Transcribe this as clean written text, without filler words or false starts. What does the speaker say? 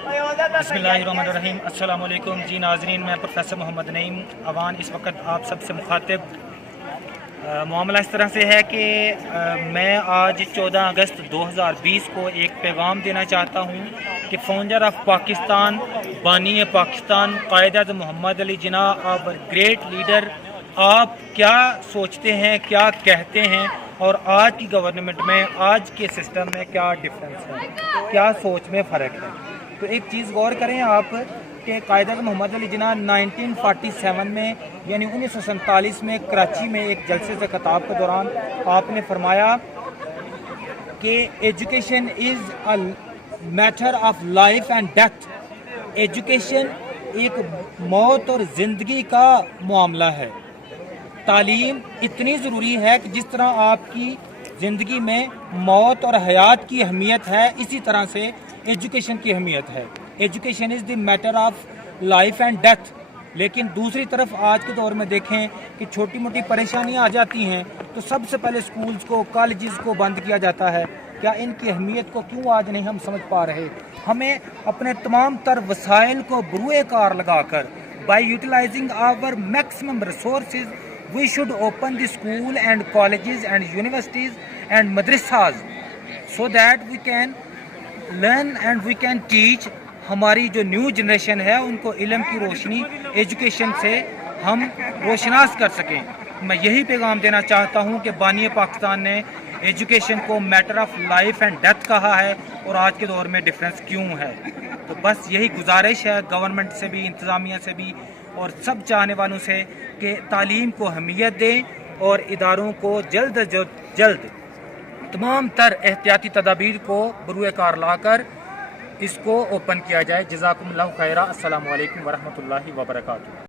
बिस्मिल्लाहिर्रहमानिर्रहीम। अस्सलाम वालेकुम जी नाजरीन, मैं प्रोफेसर मोहम्मद नईम अवान इस वक्त आप सबसे मुखातिब। मामला इस तरह से है कि मैं आज 14 अगस्त 2020 को एक पैगाम देना चाहता हूँ कि फाउंडर ऑफ पाकिस्तान, बानी पाकिस्तान, कायद Mohammad Ali Jinnah, our great leader, आप क्या सोचते हैं, क्या कहते हैं और आज की गवर्नमेंट में, आज के सिस्टम में क्या डिफरेंस है, क्या सोच में फ़र्क है। तो एक चीज़ गौर करें आप कि कायद मोहम्मद अली जिन्ना 1947 में यानी 1947 में कराची में एक जलसे से खिताब के दौरान आपने फरमाया कि education is a matter of life and death. Education एक मौत और ज़िंदगी का मामला है। तालीम इतनी ज़रूरी है कि जिस तरह आपकी ज़िंदगी में मौत और हयात की अहमियत है, इसी तरह से एजुकेशन की अहमियत है। Education is the matter of life and death. लेकिन दूसरी तरफ आज के दौर में देखें कि छोटी मोटी परेशानियां आ जाती हैं तो सबसे पहले स्कूल्स को, कॉलेजेस को बंद किया जाता है। क्या इनकी अहमियत को क्यों आज नहीं हम समझ पा रहे? हमें अपने तमाम तर वसाइल को बरूए कार लगाकर, by utilising our maximum resources, we should open the school and colleges and universities and madrasas so that we can learn and we can teach. हमारी जो न्यू जनरेशन है उनको इल्म की रोशनी, एजुकेशन से हम रोशनास कर सकें। मैं यही पैगाम देना चाहता हूँ कि बानी पाकिस्तान ने एजुकेशन को matter of life and death कहा है और आज के दौर में डिफरेंस क्यों है। तो बस यही गुजारिश है गवर्नमेंट से भी, इंतज़ामिया से भी और सब चाहने वालों से कि तालीम को अहमियत दें और इदारों को जल्द अज जल्द तमाम तर एहतियाती तदाबीर को बरूए कार लाकर इसको ओपन किया जाए। जज़ाकुमुल्लाहु खैरा। अस्सलामु अलैकुम वरहमतुल्लाहि वबरकातुहू।